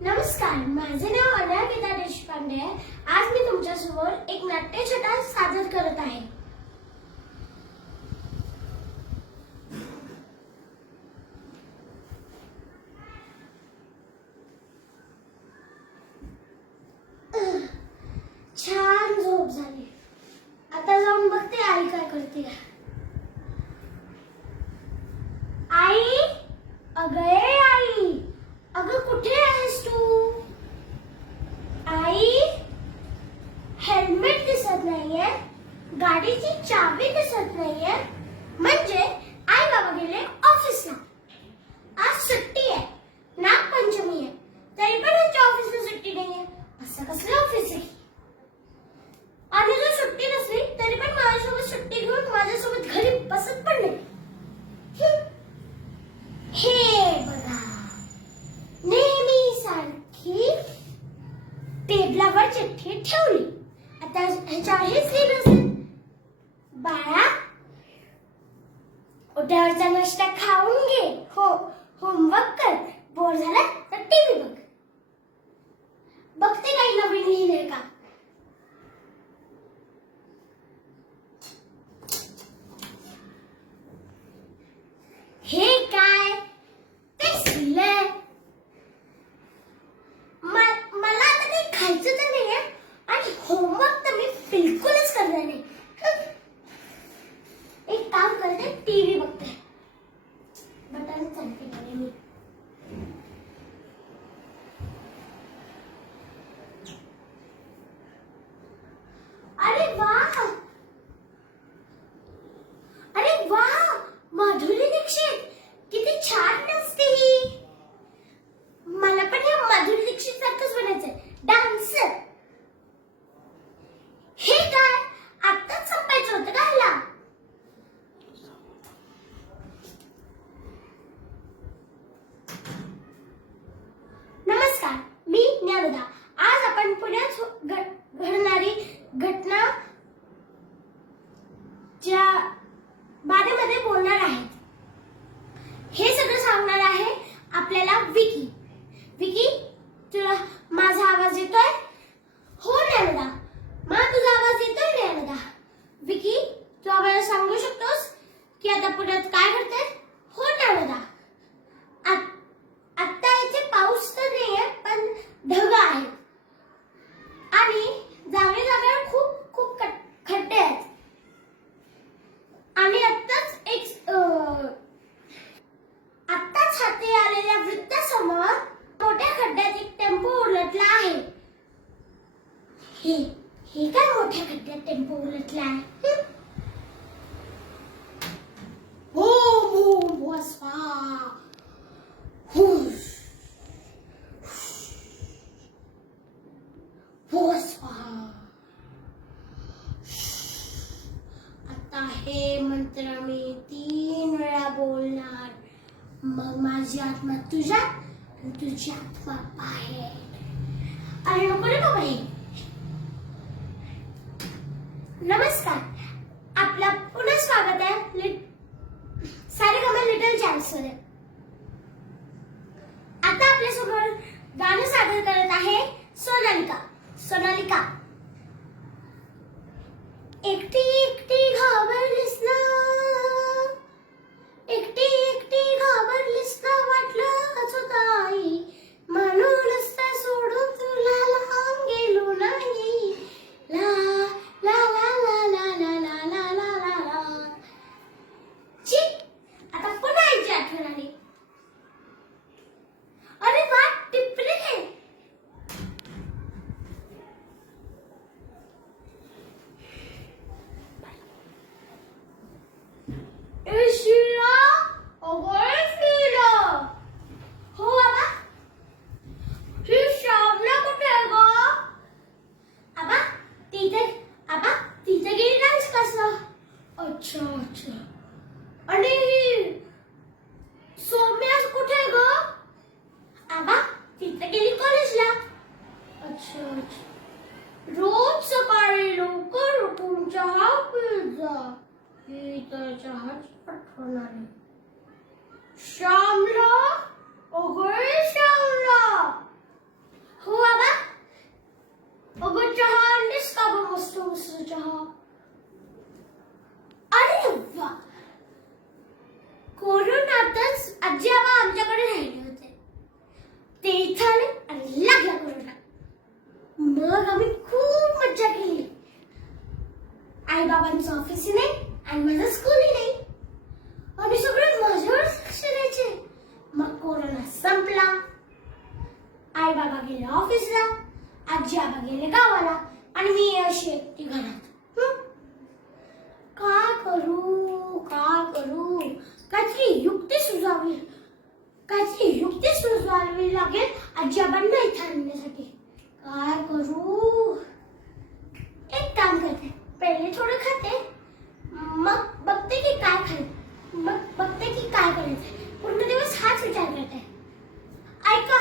नमस्कार, माझे नाव अनामिका देशपांडे आहे. आज मी तुमच्यासमोर एक नाट्यछटा सादर करत आहे. छान झोप झाली. आता जाऊन बघते आई काय करते. आई, अगं ए आई, अगं कुठे आहेस तू? आई, हेल्मेट दिसत नाहीये, गाडीची चावी दिसत नाहीये, म्हणजे आई बाबा गेले ऑफिसला. आज सुट्टी आहे, नागपंचमी आहे, तरी पण यांच्या ऑफिसला सुट्टी नाहीये. असं कसलं ऑफिस आहे? आणि जर सुट्टी नसली तरी पण माझ्यासोबत सुट्टी घेऊन माझ्यासोबत घरी बसत पण नाही. हे बघा, नेहमी सारखी टेबलावर चिठ्ठी ठेवली. आता ह्याच्यावर हेच लिहिलं असेल, बाळा उद्यावरचा नाश्ता खाऊन घे, होमवर्क कर, बोर झाला तर टीव्ही बघ. बघते काही नवीन लिहिलंय का. हे काय तेच लिहिलंय. मला आता काही खायचं तर नाहीये आणि होमवर्क तर मी बिलकुलच करणार नाही. एक काम करते, टीव्ही बघते. बटन चालते का मी. अरे वाह, अरे वाह, माधुरी दीक्षित किती छान नाचते ही. मला पण या माधुरी दीक्षित सारखंच बनायचंय, डान्सर. हे काय आत्ताच संपायचं होतं का ह्याला. नमस्कार, मी ज्ञानदा. आज आपण पुण्यात घडणारी घटना च्या बारेमध्ये बोलणार आहेत. हे सगळं सांगणार आहे आपल्याला विकी. विकी, तुला माझा आवाज येतोय? हो ज्ञानदा. मला तुझा आवाज येतोय ज्ञानदा. विकी, तू आम्हाला सांगू शकतोस की आता पुण्यात काय घडतंय? हो ज्ञानदा. आता इथे पाऊस तर नाहीये, पण ढग आहेत आणि जागे जागेवर खूप खूप खड्डे आहेत. आणि आत्ताच हाती आलेल्या वृत्तासमोर मोठ्या खड्ड्यात एक टेम्पो उलटला आहे. हे काय मोठ्या खड्ड्यात टेम्पो उलटला आहे? हो बसवा. आता हे मंत्र मी 3 वेळा बोलणार, मग माझी आत्मा तुझ्यात आणि तुझी आत्मा बाहेर. अरे नको बाहेर. नमस्कार, आपलं पुन्हा स्वागत आहे सारेगमा लिटल चॅम्प्स मध्ये. आता आपल्यासमोर गाणं सादर करत आहे सोनालिका. सोनालिका. एकटी एकटी घाबरलीस ना, एकटी एकटी घाबरलीस ना, वाटलंच होतं आई, म्हणूनच तर सोडून तुला लांब गेलो नाही. ला ला ला ला ला ला ला ला ला ला ला. ची, आता पुन्हा आईची आठवण आली. अरे वा, टिपरे. हो बाबा. ही श्रावणा कुठे आहे गं? आबा तिथे गेली डान्स क्लासला. अच्छा. आणि सौम्या कुठे आहे गं? आबा तिथे गेली कॉलेजला. अच्छा. रोज सकाळी लवकर उठून चहा पीत जा. ही तर चहाची आठवण आली. श्यामला, अगं श्यामला, दुधाचा चहा. अरे वा, कोरोनातच आजी आबा आमच्याकडे राहिले होते. ते इथं आले आणि लागला कोरोना. मग आम्ही खूप मज्जा केली. आई बाबांचं ऑफिसही नाही आणि माझं स्कूलही नाही. आणि सगळे माझ्यावर लक्ष द्यायचे. मग कोरोना संपला. आई बाबा गेले ऑफिसला, आजी आबा गेले गावाला आणि मी अशी एकटी घरात. काय करू काय करू, काहीतरी युक्ती सुचवावी लागेल आजी आबांना इथे आणण्यासाठी. काय करू, एक काम करते, पहिले थोडं खाते, मग बघते की काय करायचं. पूर्ण दिवस हाच विचार करते. ऐका,